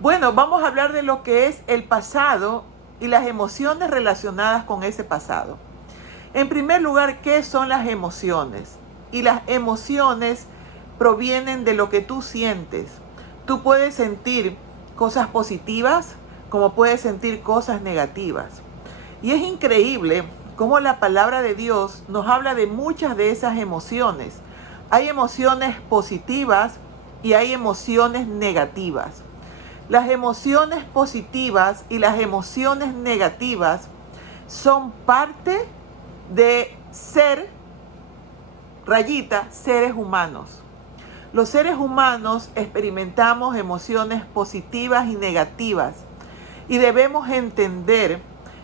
Bueno, vamos a hablar de lo que es el pasado y las emociones relacionadas con ese pasado. En primer lugar, ¿qué son las emociones? Y las emociones provienen de lo que tú sientes. Tú puedes sentir cosas positivas como puedes sentir cosas negativas. Y es increíble cómo la palabra de Dios nos habla de muchas de esas emociones. Hay emociones positivas y hay emociones negativas. Las emociones positivas y las emociones negativas son parte de ser, seres humanos. Los seres humanos experimentamos emociones positivas y negativas y debemos entender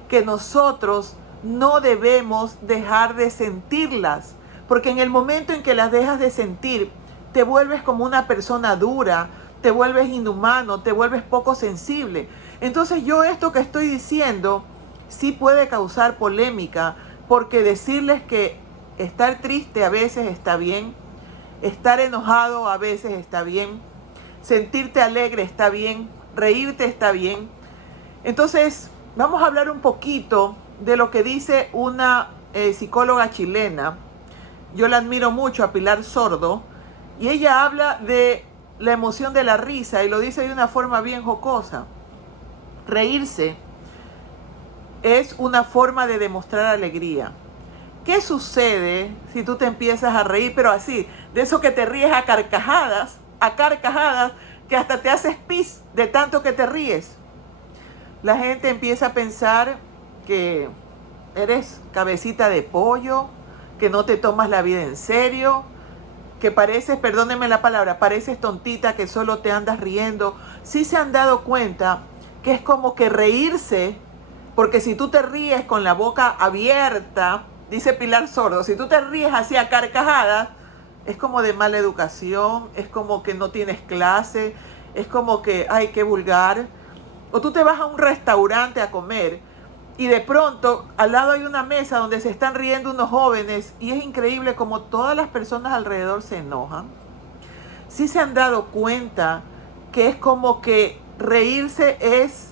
que nosotros no debemos dejar de sentirlas, porque en el momento en que las dejas de sentir, te vuelves como una persona dura, te vuelves inhumano, te vuelves poco sensible. Entonces esto que estoy diciendo sí puede causar polémica, porque decirles que estar triste a veces está bien, estar enojado a veces está bien, sentirte alegre está bien, reírte está bien. Entonces vamos a hablar un poquito de lo que dice una psicóloga chilena. Yo la admiro mucho, a Pilar Sordo, y ella habla de la emoción de la risa y lo dice de una forma bien jocosa. Reírse es una forma de demostrar alegría. ¿Qué sucede si tú te empiezas a reír, pero así, de eso que te ríes a carcajadas, que hasta te haces pis de tanto que te ríes? La gente empieza a pensar que eres cabecita de pollo, que no te tomas la vida en serio, que pareces, perdónenme la palabra, pareces tontita, que solo te andas riendo. Sí se han dado cuenta que es como que reírse, porque si tú te ríes con la boca abierta, dice Pilar Sordo, si tú te ríes así a carcajadas, es como de mala educación, es como que no tienes clase, es como que, ay, qué vulgar. O tú te vas a un restaurante a comer y de pronto al lado hay una mesa donde se están riendo unos jóvenes y es increíble como todas las personas alrededor se enojan. Sí se han dado cuenta que es como que reírse es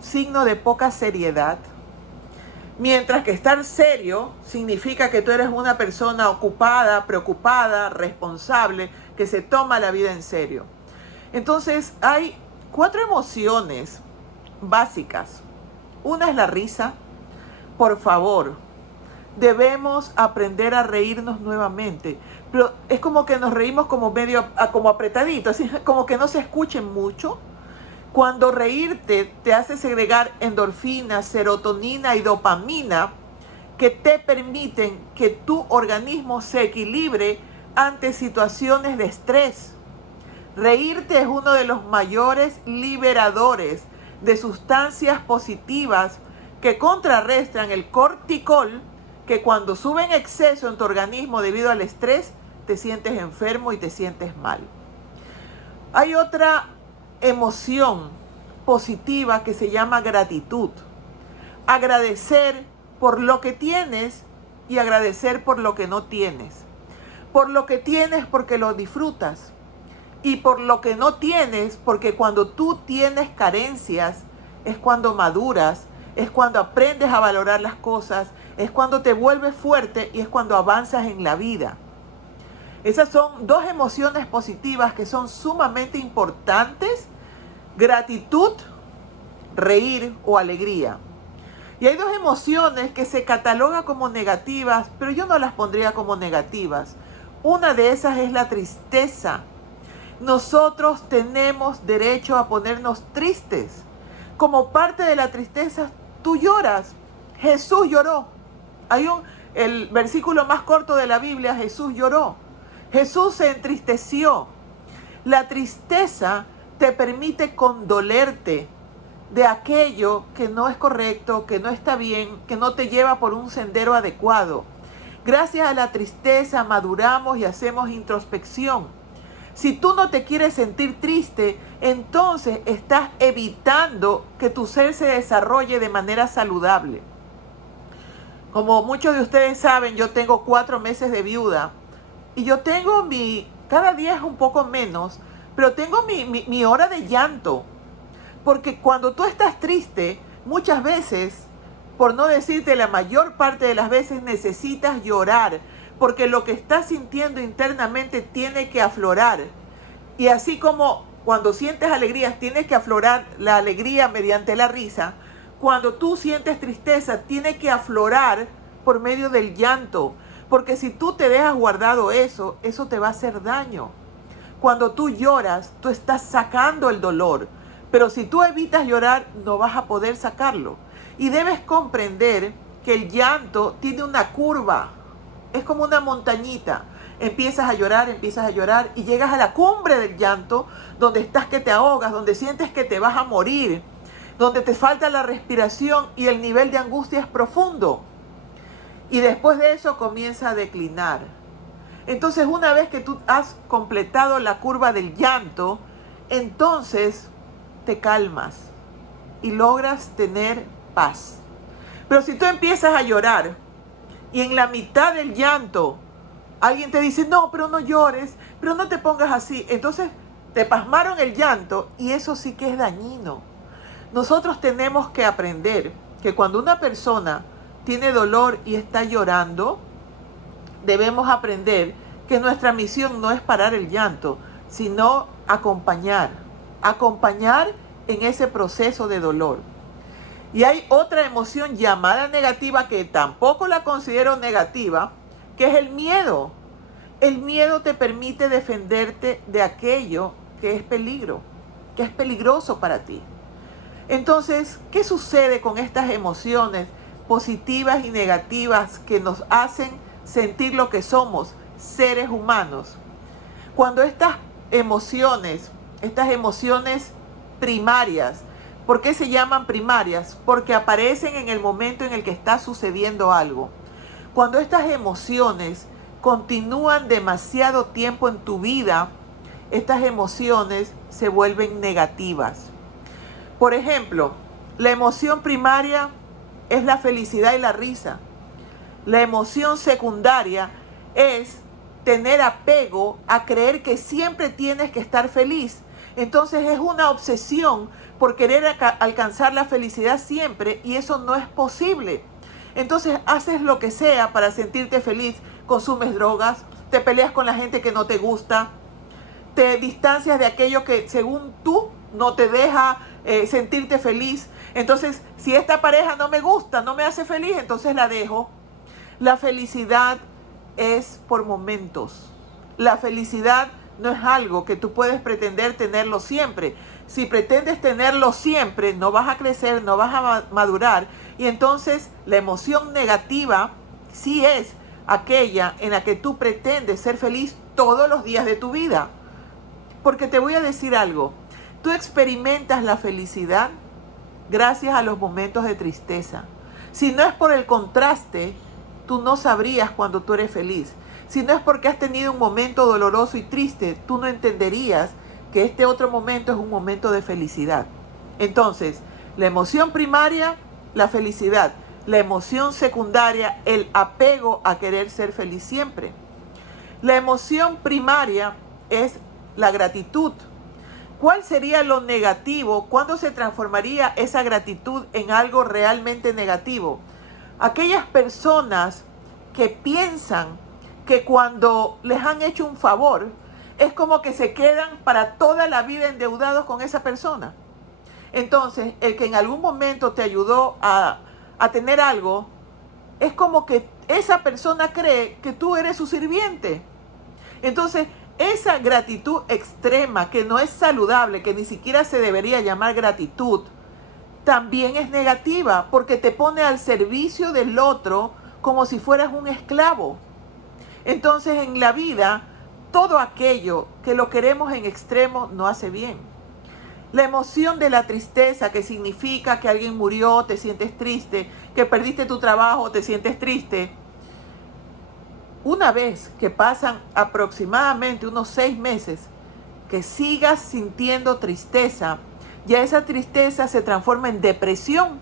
signo de poca seriedad, mientras que estar serio significa que tú eres una persona ocupada, preocupada, responsable, que se toma la vida en serio. Entonces hay 4 emociones básicas. Una es la risa. Por favor, debemos aprender a reírnos nuevamente. Pero es como que nos reímos como medio, como apretadito, así como que no se escuchen mucho. Cuando reírte te hace segregar endorfina, serotonina y dopamina que te permiten que tu organismo se equilibre ante situaciones de estrés. Reírte es uno de los mayores liberadores de sustancias positivas que contrarrestan el cortisol, que cuando sube en exceso en tu organismo debido al estrés, te sientes enfermo y te sientes mal. Hay otra emoción positiva que se llama gratitud. Agradecer por lo que tienes y agradecer por lo que no tienes. Por lo que tienes porque lo disfrutas. Y por lo que no tienes, porque cuando tú tienes carencias, es cuando maduras, es cuando aprendes a valorar las cosas, es cuando te vuelves fuerte y es cuando avanzas en la vida. Esas son 2 emociones positivas que son sumamente importantes: gratitud, reír o alegría. Y hay 2 emociones que se catalogan como negativas, pero yo no las pondría como negativas. Una de esas es la tristeza. Nosotros tenemos derecho a ponernos tristes. Como parte de la tristeza, tú lloras. Jesús lloró. El versículo más corto de la Biblia, Jesús lloró. Jesús se entristeció. La tristeza te permite condolerte de aquello que no es correcto, que no está bien, que no te lleva por un sendero adecuado. Gracias a la tristeza maduramos y hacemos introspección. Si tú no te quieres sentir triste, entonces estás evitando que tu ser se desarrolle de manera saludable. Como muchos de ustedes saben, yo tengo 4 meses de viuda y yo tengo cada día es un poco menos, pero tengo mi hora de llanto. Porque cuando tú estás triste, muchas veces, por no decirte la mayor parte de las veces, necesitas llorar, porque lo que estás sintiendo internamente tiene que aflorar. Y así como cuando sientes alegría, tienes que aflorar la alegría mediante la risa, cuando tú sientes tristeza, tiene que aflorar por medio del llanto, porque si tú te dejas guardado eso te va a hacer daño. Cuando tú lloras, tú estás sacando el dolor, pero si tú evitas llorar, no vas a poder sacarlo. Y debes comprender que el llanto tiene una curva, es como una montañita. Empiezas a llorar y llegas a la cumbre del llanto, donde estás que te ahogas, donde sientes que te vas a morir, donde te falta la respiración y el nivel de angustia es profundo. Y después de eso comienza a declinar. Entonces, una vez que tú has completado la curva del llanto, entonces te calmas y logras tener paz. Pero si tú empiezas a llorar y en la mitad del llanto alguien te dice, no, pero no llores, pero no te pongas así, entonces te pasmaron el llanto y eso sí que es dañino. Nosotros tenemos que aprender que cuando una persona tiene dolor y está llorando, debemos aprender que nuestra misión no es parar el llanto, sino acompañar en ese proceso de dolor. Y hay otra emoción llamada negativa que tampoco la considero negativa, que es el miedo. El miedo te permite defenderte de aquello que es peligro, que es peligroso para ti. Entonces, ¿qué sucede con estas emociones positivas y negativas que nos hacen sentir lo que somos, seres humanos? Cuando estas emociones primarias, ¿por qué se llaman primarias? Porque aparecen en el momento en el que está sucediendo algo. Cuando estas emociones continúan demasiado tiempo en tu vida, estas emociones se vuelven negativas. Por ejemplo, la emoción primaria es la felicidad y la risa. La emoción secundaria es tener apego a creer que siempre tienes que estar feliz. Entonces es una obsesión por querer alcanzar la felicidad siempre y eso no es posible. Entonces haces lo que sea para sentirte feliz, consumes drogas, te peleas con la gente que no te gusta, te distancias de aquello que según tú no te deja sentirte feliz. Entonces, si esta pareja no me gusta, no me hace feliz, entonces la dejo. La felicidad es por momentos. La felicidad no es algo que tú puedes pretender tenerlo siempre. Si pretendes tenerlo siempre, no vas a crecer, no vas a madurar. Y entonces la emoción negativa sí es aquella en la que tú pretendes ser feliz todos los días de tu vida. Porque te voy a decir algo. Tú experimentas la felicidad gracias a los momentos de tristeza. Si no es por el contraste, tú no sabrías cuando tú eres feliz. Si no es porque has tenido un momento doloroso y triste, tú no entenderías que este otro momento es un momento de felicidad. Entonces, la emoción primaria, la felicidad. La emoción secundaria, el apego a querer ser feliz siempre. La emoción primaria es la gratitud. ¿Cuál sería lo negativo? ¿Cuándo se transformaría esa gratitud en algo realmente negativo? Aquellas personas que piensan que cuando les han hecho un favor, es como que se quedan para toda la vida endeudados con esa persona. Entonces, el que en algún momento te ayudó a tener algo, es como que esa persona cree que tú eres su sirviente. Entonces, esa gratitud extrema que no es saludable, que ni siquiera se debería llamar gratitud, también es negativa porque te pone al servicio del otro como si fueras un esclavo. Entonces, en la vida, todo aquello que lo queremos en extremo no hace bien. La emoción de la tristeza, que significa que alguien murió, te sientes triste, que perdiste tu trabajo, te sientes triste. Una vez que pasan aproximadamente unos 6 meses, que sigas sintiendo tristeza, ya esa tristeza se transforma en depresión.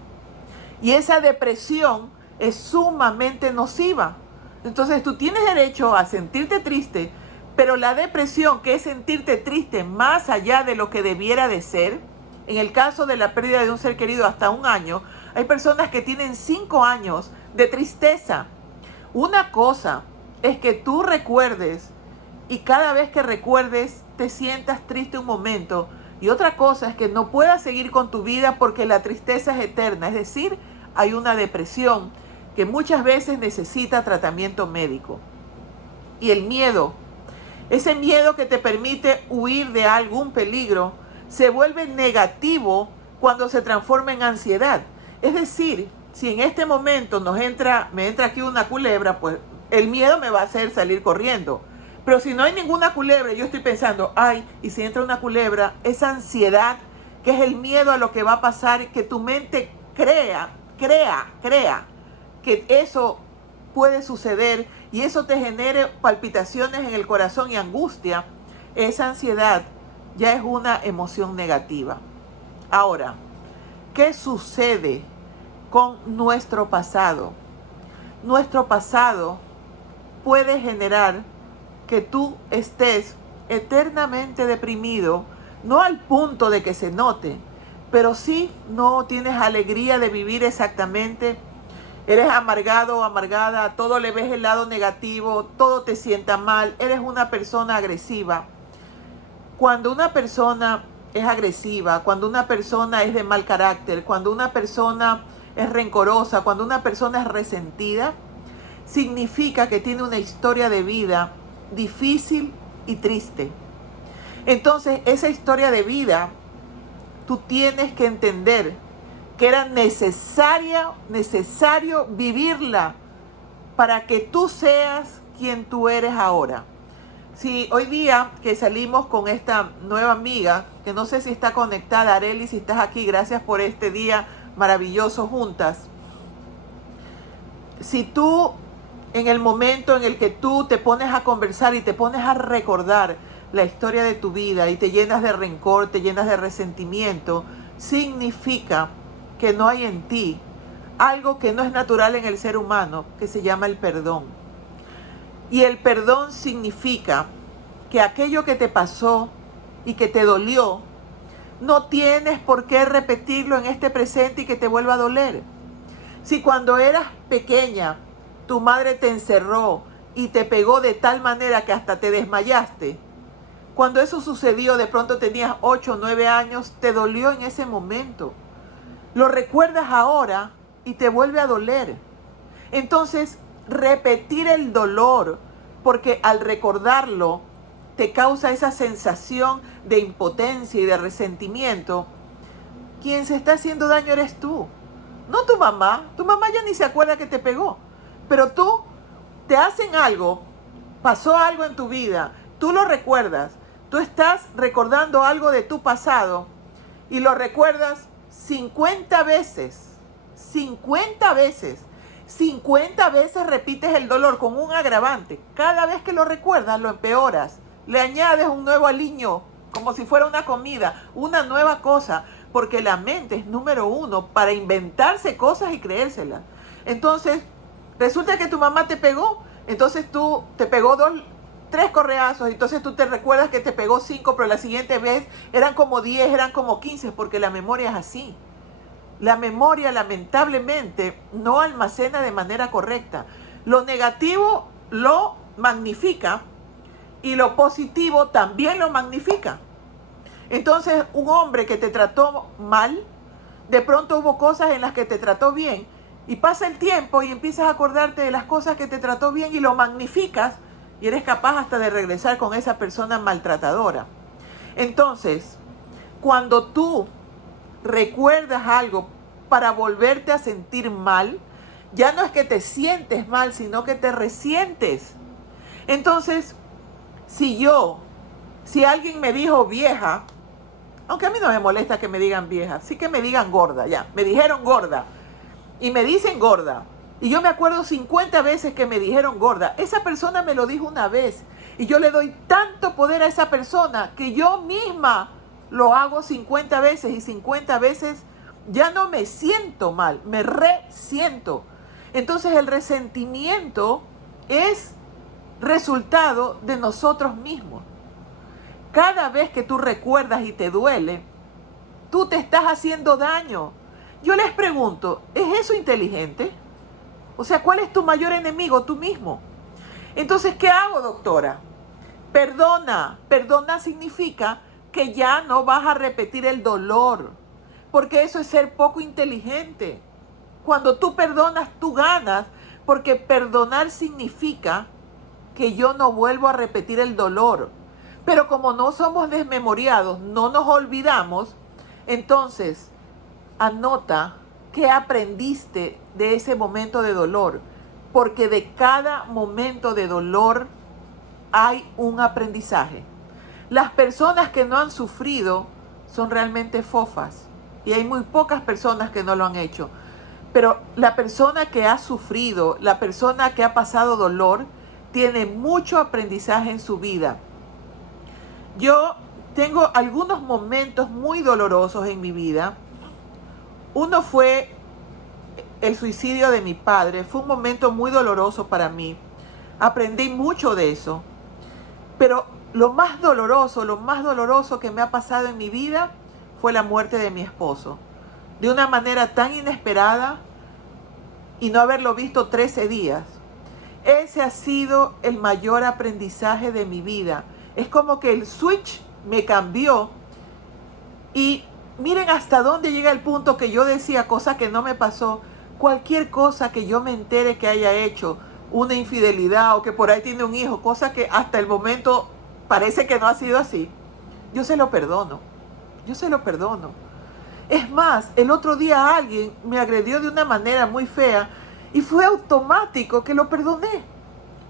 Y esa depresión es sumamente nociva. Entonces tú tienes derecho a sentirte triste, pero la depresión, que es sentirte triste más allá de lo que debiera de ser, En el caso de la pérdida de un ser querido, hasta 1 año. Hay personas que tienen 5 años de tristeza. Una cosa es que tú recuerdes y cada vez que recuerdes te sientas triste un momento. Y otra cosa es que no puedas seguir con tu vida porque la tristeza es eterna. Es decir, hay una depresión que muchas veces necesita tratamiento médico. Y el miedo, ese miedo que te permite huir de algún peligro, se vuelve negativo cuando se transforma en ansiedad. Es decir, si en este momento me entra aquí una culebra, pues el miedo me va a hacer salir corriendo. Pero si no hay ninguna culebra, yo estoy pensando, ay, y si entra una culebra, esa ansiedad, que es el miedo a lo que va a pasar, que tu mente crea que eso puede suceder y eso te genere palpitaciones en el corazón y angustia, esa ansiedad ya es una emoción negativa. Ahora, ¿qué sucede con nuestro pasado? Nuestro pasado puede generar que tú estés eternamente deprimido, no al punto de que se note, pero sí no tienes alegría de vivir exactamente. Eres amargado o amargada, todo le ves el lado negativo, todo te sienta mal, eres una persona agresiva. Cuando una persona es agresiva, cuando una persona es de mal carácter, cuando una persona es rencorosa, cuando una persona es resentida, significa que tiene una historia de vida difícil y triste. Entonces, esa historia de vida, tú tienes que entender que era necesario vivirla para que tú seas quien tú eres ahora. Si hoy día que salimos con esta nueva amiga, que no sé si está conectada, Arely, si estás aquí, gracias por este día maravilloso juntas. Si tú, en el momento en el que tú te pones a conversar y te pones a recordar la historia de tu vida y te llenas de rencor, te llenas de resentimiento, significa que no hay en ti algo que no es natural en el ser humano, que se llama el perdón. Y el perdón significa que aquello que te pasó y que te dolió, no tienes por qué repetirlo en este presente y que te vuelva a doler. Si cuando eras pequeña, tu madre te encerró y te pegó de tal manera que hasta te desmayaste, cuando eso sucedió, de pronto tenías 8 o 9 años, te dolió en ese momento. Lo recuerdas ahora y te vuelve a doler. Entonces, repetir el dolor, porque al recordarlo te causa esa sensación de impotencia y de resentimiento. Quien se está haciendo daño eres tú, no tu mamá. Tu mamá ya ni se acuerda que te pegó, pero tú te hacen algo, pasó algo en tu vida, tú lo recuerdas, tú estás recordando algo de tu pasado y lo recuerdas 50 veces. 50 veces. 50 veces repites el dolor con un agravante. Cada vez que lo recuerdas lo empeoras. Le añades un nuevo aliño, como si fuera una comida, una nueva cosa, porque la mente es número 1 para inventarse cosas y creérselas. Entonces, resulta que tu mamá te pegó, entonces tú te pegó 3 correazos, entonces tú te recuerdas que te pegó 5, pero la siguiente vez eran como 10, eran como 15, porque la memoria es así. La memoria, lamentablemente, no almacena de manera correcta. Lo negativo lo magnifica y lo positivo también lo magnifica. Entonces, un hombre que te trató mal, de pronto hubo cosas en las que te trató bien, y pasa el tiempo y empiezas a acordarte de las cosas que te trató bien y lo magnificas, y eres capaz hasta de regresar con esa persona maltratadora. Entonces, cuando tú recuerdas algo para volverte a sentir mal, ya no es que te sientes mal, sino que te resientes. Entonces, si alguien me dijo vieja, aunque a mí no me molesta que me digan vieja, sí que me digan gorda, ya, me dijeron gorda, y me dicen gorda, y yo me acuerdo 50 veces que me dijeron gorda, esa persona me lo dijo una vez, y yo le doy tanto poder a esa persona que yo misma lo hago 50 veces, y 50 veces ya no me siento mal, me resiento. Entonces el resentimiento es resultado de nosotros mismos. Cada vez que tú recuerdas y te duele, tú te estás haciendo daño. Yo les pregunto, ¿es eso inteligente? O sea, ¿cuál es tu mayor enemigo? Tú mismo. Entonces, ¿qué hago, doctora? Perdona. Perdona significa que ya no vas a repetir el dolor, porque eso es ser poco inteligente. Cuando tú perdonas, tú ganas, porque perdonar significa que yo no vuelvo a repetir el dolor. Pero como no somos desmemoriados, no nos olvidamos, entonces anota qué aprendiste de ese momento de dolor, porque de cada momento de dolor hay un aprendizaje. Las personas que no han sufrido son realmente fofas y hay muy pocas personas que no lo han hecho. Pero la persona que ha sufrido, la persona que ha pasado dolor, tiene mucho aprendizaje en su vida. Yo tengo algunos momentos muy dolorosos en mi vida. Uno fue el suicidio de mi padre. Fue un momento muy doloroso para mí. Aprendí mucho de eso. Pero lo más doloroso que me ha pasado en mi vida fue la muerte de mi esposo. De una manera tan inesperada y no haberlo visto 13 días. Ese ha sido el mayor aprendizaje de mi vida. Es como que el switch me cambió. Y miren hasta dónde llega el punto que yo decía, cosa que no me pasó. Cualquier cosa que yo me entere que haya hecho, una infidelidad o que por ahí tiene un hijo, cosa que hasta el momento parece que no ha sido así, yo se lo perdono. Yo se lo perdono. Es más, el otro día alguien me agredió de una manera muy fea y fue automático que lo perdoné,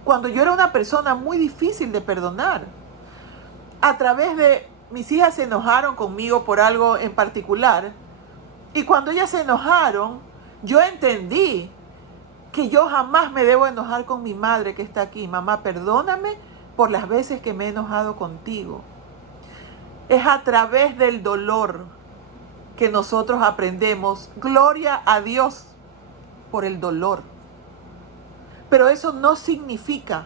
cuando yo era una persona muy difícil de perdonar. A través de mis hijas se enojaron conmigo por algo en particular, y cuando ellas se enojaron, yo entendí que yo jamás me debo enojar con mi madre que está aquí. Mamá, perdóname por las veces que me he enojado contigo. Es a través del dolor que nosotros aprendemos. Gloria a Dios por el dolor. Pero eso no significa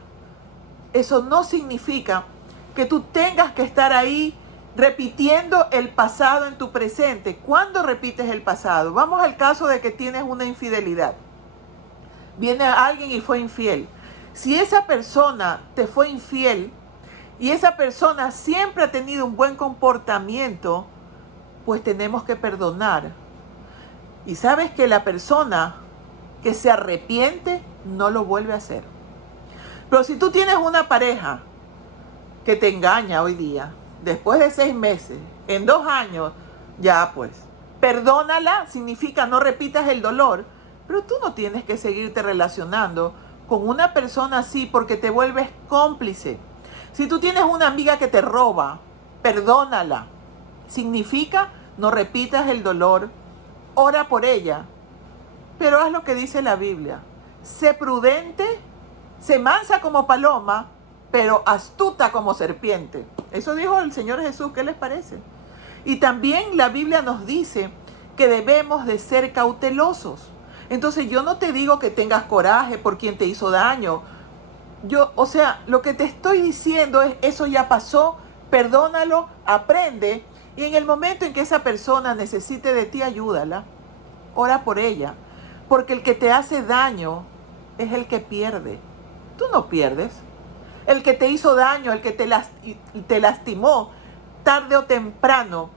que tú tengas que estar ahí repitiendo el pasado en tu presente. ¿Cuándo repites el pasado? Vamos al caso de que tienes una infidelidad. Viene alguien y fue infiel. Si esa persona te fue infiel y esa persona siempre ha tenido un buen comportamiento, pues tenemos que perdonar. Y sabes que la persona que se arrepiente no lo vuelve a hacer. Pero si tú tienes una pareja que te engaña hoy día, después de 6 meses, en 2 años, ya pues, perdónala, significa no repitas el dolor, pero tú no tienes que seguirte relacionando con una persona así porque te vuelves cómplice. Si tú tienes una amiga que te roba, perdónala. Significa no repitas el dolor, ora por ella, pero haz lo que dice la Biblia. Sé prudente, sé mansa como paloma, pero astuta como serpiente. Eso dijo el Señor Jesús, ¿qué les parece? Y también la Biblia nos dice que debemos de ser cautelosos. Entonces yo no te digo que tengas coraje por quien te hizo daño. Lo que te estoy diciendo es, eso ya pasó, perdónalo, aprende, y en el momento en que esa persona necesite de ti, ayúdala. Ora por ella, porque el que te hace daño es el que pierde. Tú no pierdes. El que te hizo daño, el que te lastimó, tarde o temprano,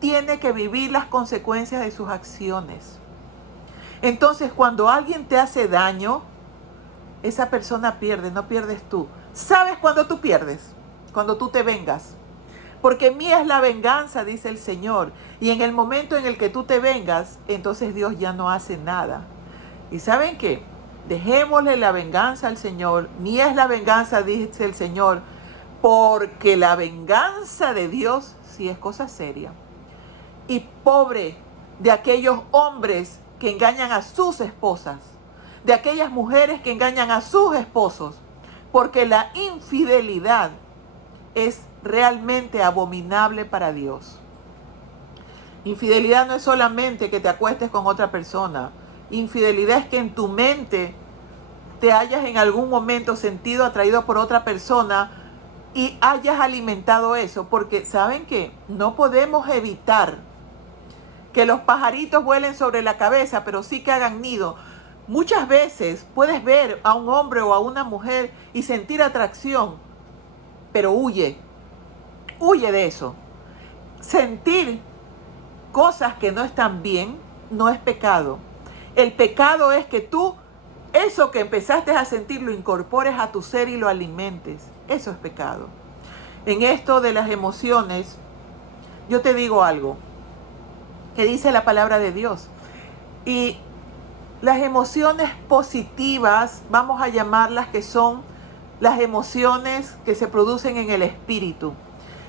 tiene que vivir las consecuencias de sus acciones. Entonces, cuando alguien te hace daño, esa persona pierde, no pierdes tú. ¿Sabes cuándo tú pierdes? Cuando tú te vengas. Porque mía es la venganza, dice el Señor. Y en el momento en el que tú te vengas, entonces Dios ya no hace nada. ¿Y saben qué? Dejémosle la venganza al Señor. Mía es la venganza, dice el Señor. Porque la venganza de Dios sí es cosa seria. Y pobre de aquellos hombres que engañan a sus esposas, de aquellas mujeres que engañan a sus esposos, porque la infidelidad es realmente abominable para Dios. Infidelidad no es solamente que te acuestes con otra persona. Infidelidad es que en tu mente te hayas en algún momento sentido atraído por otra persona y hayas alimentado eso, porque ¿saben qué? No podemos evitar que los pajaritos vuelen sobre la cabeza, pero sí que hagan nido. Muchas veces puedes ver a un hombre o a una mujer y sentir atracción, pero huye de eso. Sentir cosas que no están bien no es pecado. El pecado es que tú, eso que empezaste a sentir, lo incorpores a tu ser y lo alimentes. Eso es pecado. En esto de las emociones, yo te digo algo que dice la palabra de Dios. Y las emociones positivas, vamos a llamarlas, que son las emociones que se producen en el espíritu.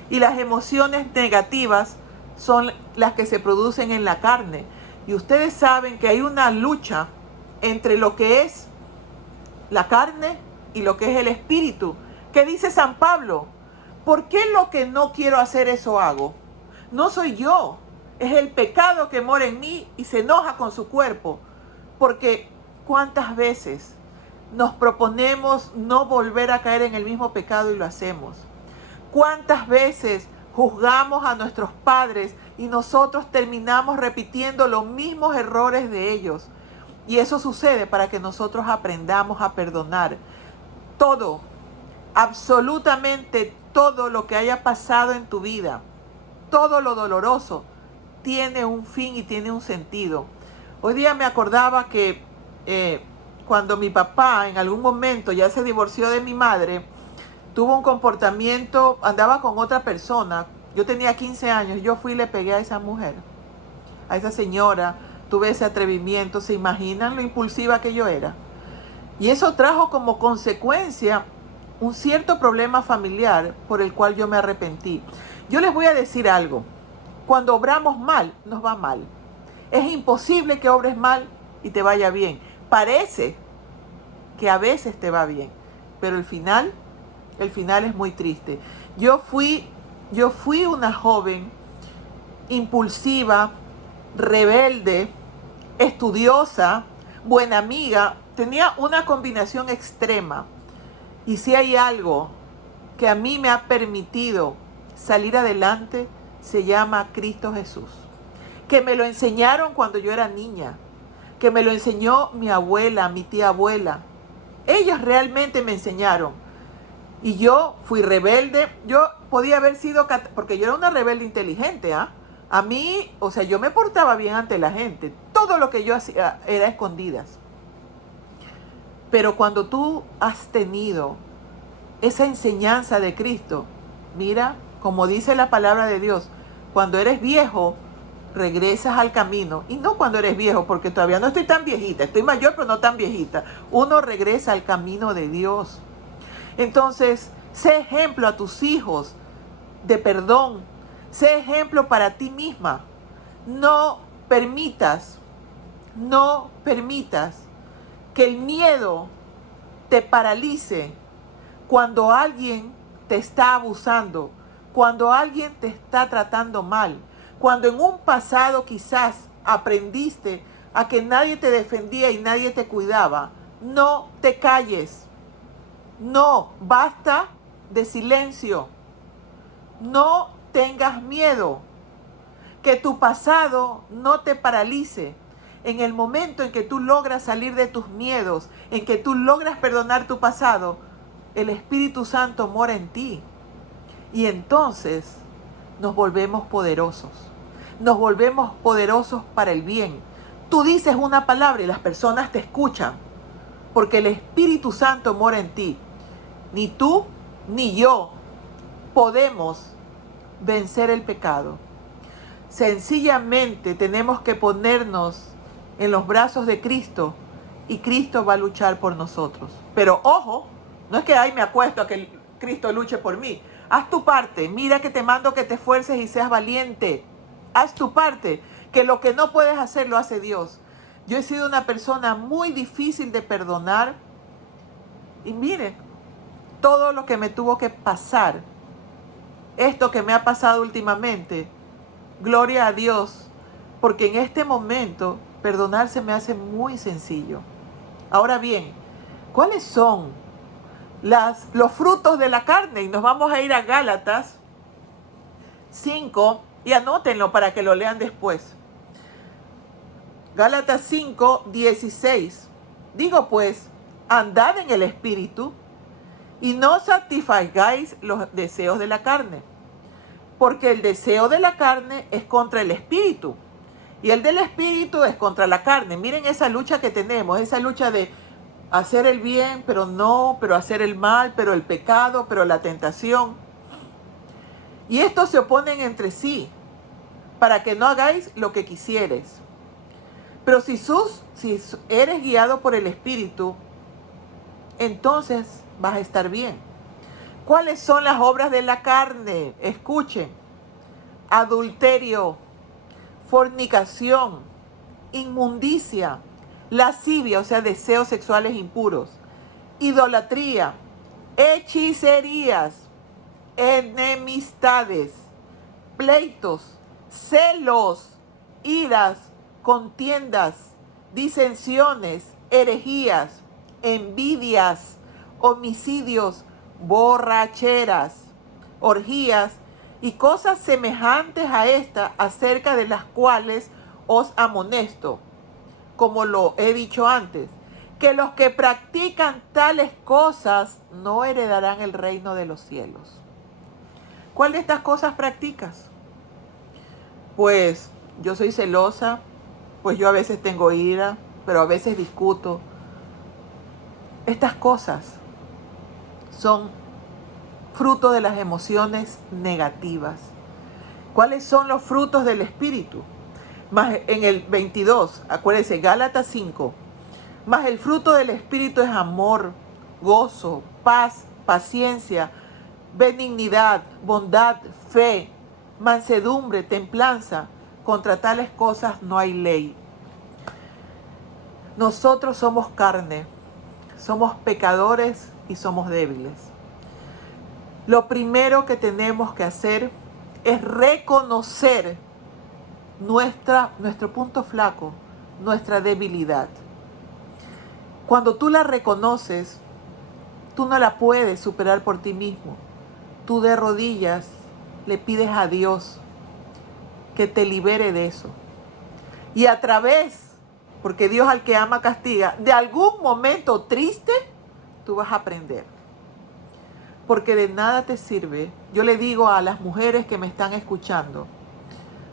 Y las emociones negativas son las que se producen en la carne. Y ustedes saben que hay una lucha entre lo que es la carne y lo que es el espíritu. ¿Qué dice San Pablo? ¿Por qué lo que no quiero hacer eso hago? No soy yo, es el pecado que mora en mí y se enoja con su cuerpo. Porque ¿cuántas veces nos proponemos no volver a caer en el mismo pecado y lo hacemos? ¿Cuántas veces juzgamos a nuestros padres y nosotros terminamos repitiendo los mismos errores de ellos? Y eso sucede para que nosotros aprendamos a perdonar. Todo, absolutamente todo lo que haya pasado en tu vida, todo lo doloroso, tiene un fin y tiene un sentido. Hoy día me acordaba que cuando mi papá en algún momento ya se divorció de mi madre, tuvo un comportamiento, andaba con otra persona. Yo tenía 15 años, yo fui y le pegué a esa mujer, a esa señora, tuve ese atrevimiento. ¿Se imaginan lo impulsiva que yo era? Y eso trajo como consecuencia un cierto problema familiar por el cual yo me arrepentí. Yo les voy a decir algo, cuando obramos mal, nos va mal. Es imposible que obres mal y te vaya bien. Parece que a veces te va bien, pero el final es muy triste. Yo fui una joven impulsiva, rebelde, estudiosa, buena amiga. Tenía una combinación extrema. Y si hay algo que a mí me ha permitido salir adelante, se llama Cristo Jesús. Que me lo enseñaron cuando yo era niña, que me lo enseñó mi abuela, mi tía abuela. Ellos realmente me enseñaron. Y yo fui rebelde. Yo podía haber sido, porque yo era una rebelde inteligente, ¿ah? A mí, o sea, yo me portaba bien ante la gente. Todo lo que yo hacía era a escondidas. Pero cuando tú has tenido esa enseñanza de Cristo, mira, como dice la palabra de Dios, cuando eres viejo, regresas al camino. Y no cuando eres viejo, porque todavía no estoy tan viejita. Estoy mayor, pero no tan viejita. Uno regresa al camino de Dios. Entonces, sé ejemplo a tus hijos de perdón. Sé ejemplo para ti misma. No permitas que el miedo te paralice cuando alguien te está abusando, cuando alguien te está tratando mal, cuando en un pasado quizás aprendiste a que nadie te defendía y nadie te cuidaba. No te calles. No, basta de silencio. No tengas miedo. Que tu pasado no te paralice. En el momento en que tú logras salir de tus miedos, en que tú logras perdonar tu pasado, el Espíritu Santo mora en ti. Y entonces nos volvemos poderosos. Nos volvemos poderosos para el bien. Tú dices una palabra y las personas te escuchan, porque el Espíritu Santo mora en ti. Ni tú ni yo podemos vencer el pecado. Sencillamente tenemos que ponernos en los brazos de Cristo y Cristo va a luchar por nosotros. Pero ojo, no es que me acuesto a que Cristo luche por mí. Haz tu parte. Mira que te mando que te esfuerces y seas valiente. Haz tu parte, que lo que no puedes hacer lo hace Dios. Yo he sido una persona muy difícil de perdonar. Y miren, todo lo que me tuvo que pasar, esto que me ha pasado últimamente, gloria a Dios, porque en este momento perdonar se me hace muy sencillo. Ahora bien, ¿cuáles son los frutos de la carne? Y nos vamos a ir a Gálatas 5 y anótenlo para que lo lean después. Gálatas 5:16. Digo pues, andad en el Espíritu y no satisfagáis los deseos de la carne, porque el deseo de la carne es contra el Espíritu y el del Espíritu es contra la carne. Miren esa lucha que tenemos, esa lucha de hacer el bien, pero hacer el mal, pero el pecado, pero la tentación. Y estos se oponen entre sí, para que no hagáis lo que quisieres. Pero si eres guiado por el Espíritu, entonces vas a estar bien. ¿Cuáles son las obras de la carne? Escuchen: adulterio, fornicación, inmundicia, lascivia, o sea, deseos sexuales impuros, idolatría, hechicerías, enemistades, pleitos, celos, iras, contiendas, disensiones, herejías, envidias, homicidios, borracheras, orgías y cosas semejantes a esta, acerca de las cuales os amonesto, como lo he dicho antes, que los que practican tales cosas no heredarán el reino de los cielos. ¿Cuál de estas cosas practicas? Pues yo soy celosa, pues yo a veces tengo ira, pero a veces discuto. Estas cosas son fruto de las emociones negativas. ¿Cuáles son los frutos del Espíritu? Más en el 22, acuérdense, Gálatas 5. Más el fruto del Espíritu es amor, gozo, paz, paciencia, benignidad, bondad, fe, mansedumbre, templanza. Contra tales cosas no hay ley. Nosotros somos carne, somos pecadores y somos débiles. Lo primero que tenemos que hacer es reconocer nuestro punto flaco, nuestra debilidad. Cuando tú la reconoces, tú no la puedes superar por ti mismo. Tú de rodillas le pides a Dios que te libere de eso. Y a través, porque Dios al que ama castiga, de algún momento triste, tú vas a aprender. Porque de nada te sirve, yo le digo a las mujeres que me están escuchando,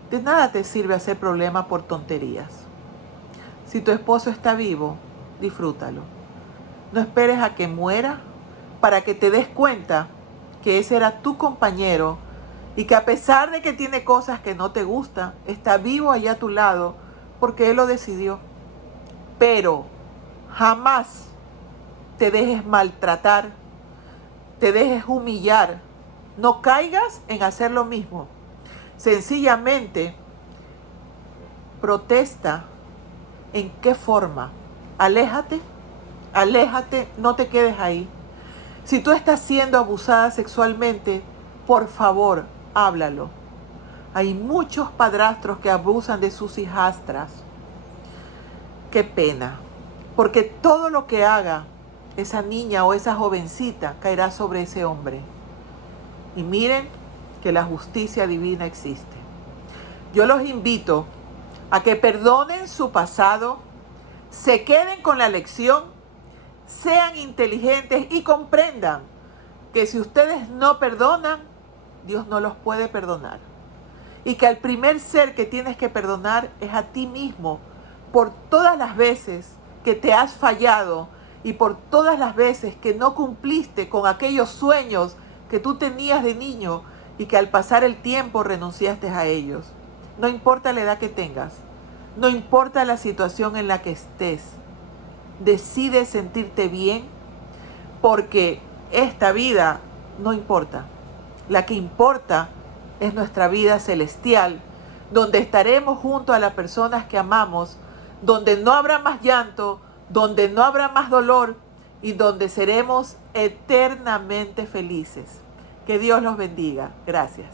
de nada te sirve hacer problemas por tonterías. Si tu esposo está vivo, disfrútalo. No esperes a que muera para que te des cuenta que ese era tu compañero y que a pesar de que tiene cosas que no te gustan, está vivo allá a tu lado porque él lo decidió. Pero jamás te dejes maltratar, te dejes humillar, no caigas en hacer lo mismo. Sencillamente protesta. ¿En qué forma? Aléjate, no te quedes ahí. Si tú estás siendo abusada sexualmente, por favor, háblalo. Hay muchos padrastros que abusan de sus hijastras. Qué pena, porque todo lo que haga esa niña o esa jovencita caerá sobre ese hombre. Y miren que la justicia divina existe. Yo los invito a que perdonen su pasado, se queden con la lección, sean inteligentes y comprendan que si ustedes no perdonan, Dios no los puede perdonar. Y que al primer ser que tienes que perdonar es a ti mismo por todas las veces que te has fallado y por todas las veces que no cumpliste con aquellos sueños que tú tenías de niño y que al pasar el tiempo renunciaste a ellos. No importa la edad que tengas, no importa la situación en la que estés, decide sentirte bien porque esta vida no importa. La que importa es nuestra vida celestial, donde estaremos junto a las personas que amamos, donde no habrá más llanto, donde no habrá más dolor y donde seremos eternamente felices. Que Dios los bendiga. Gracias.